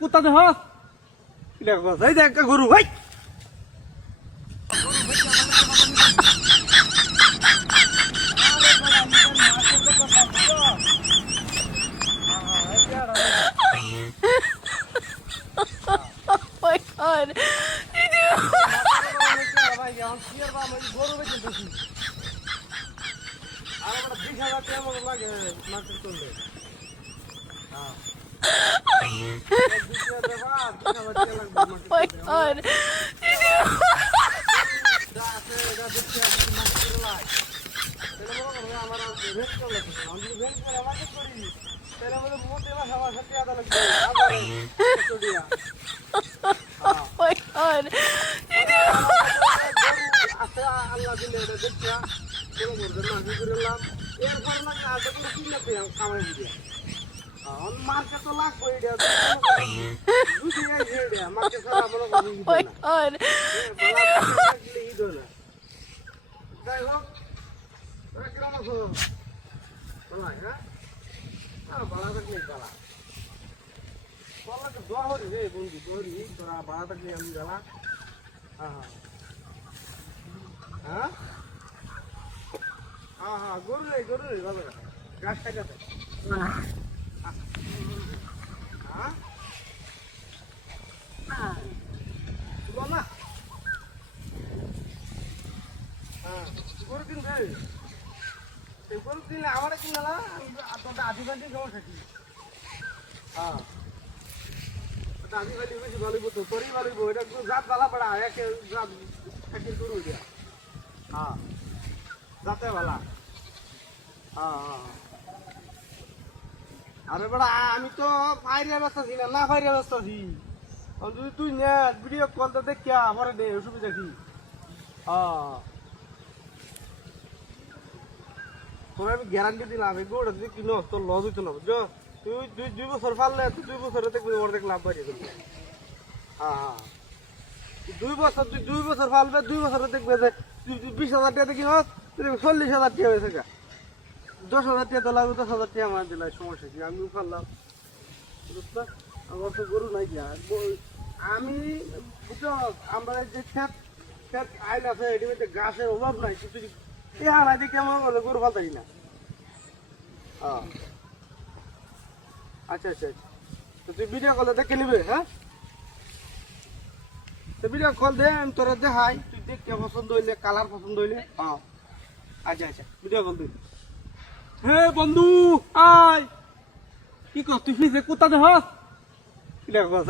কুত্তা দেহ এই দেখ গরু ভাই মার্কে তো লাগবে যাই হোক কিরম আছো ভাড়া থাকলে গালা বলাকে দোয়া হরি রে বন্ধু দোহরি তোরা ভাড়া থাকলে আমি গালা হ্যাঁ হ্যাঁ হ্যাঁ হ্যাঁ গরু রে ভালো গাছ খাইতে হ্যাঁ না হ্যাঁ গরু কিনবে গরু কিনলে আমার কিনলে না তোর আদিবাসী সমস্যা কি হ্যাঁ আদিবাসী বেশি ভালো তো তোরই ভালো এটা জাত ভালা পড়া একে জাত একদিন গরু দিয়া হ্যাঁ যাতে ভালা হ্যাঁ হ্যাঁ আরে বড়া আমি তো ফাইরিয়া ব্যস্ত আছি না ফাইরিয়া ব্যস্ত আছি যদি তুই নে ভিডিও কলটা দেখিয়া পরে দে অসুবিধা কি তোর আমি গ্যারান্টি দিলাম গোটা যদি কিনো তোর লস হইতো না বুঝছো তুই 2 বছর ফাললে তুই 2 বছরে দেখবি অর্ধেক লাভ বাড়িয়ে দেবে হ্যাঁ 2 বছর ফালবে 2 বছরে দেখবে যে তুই 20,000 টাকা কিনো তুই 40,000 টাকা হয়েছে গা 10,000 টাকা তো লাগবে 10,000 টাকা আমার দিলাই সমস্যা কি আমিও ফাললাম বুঝছো আমার তো গরু নাই গিয়া আমি বুঝছো আমরা যে ক্ষেত আইন আছে এটিতে গাছের অভাব নাই কিন্তু নাই দেখে আমার বলে গরু ফালতারি না আচ্ছা আচ্ছা আচ্ছা তো তুই ভিডিও কলে দেখে নিবে হ্যাঁ তো ভিডিও কল দে আমি তোরা দেখাই তুই দেখতে পছন্দ হইলে কালার পছন্দ হইলে আচ্ছা আচ্ছা ভিডিও কল দিই হে বন্ধু আয় কি কর তুই ফিসে কুত্তা দেহ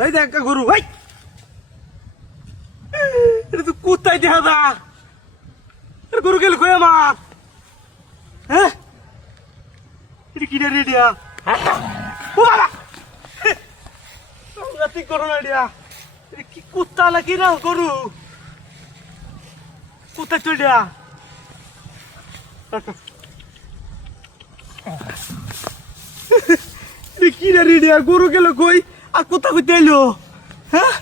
এই দেখ গরু ভাই এটা তো কুত্তাই দেখা যা গরু গেল কই আমার হ্যাঁ এটা কি রেডিয়া ও বাবা রাতি করো না রেডিয়া এটা কি কুত্তা নাকি না গরু কুত্তা চড়িয়া কি রেডিয়া গরু গেল কই আর কুত্তা কই তেলো হ্যাঁ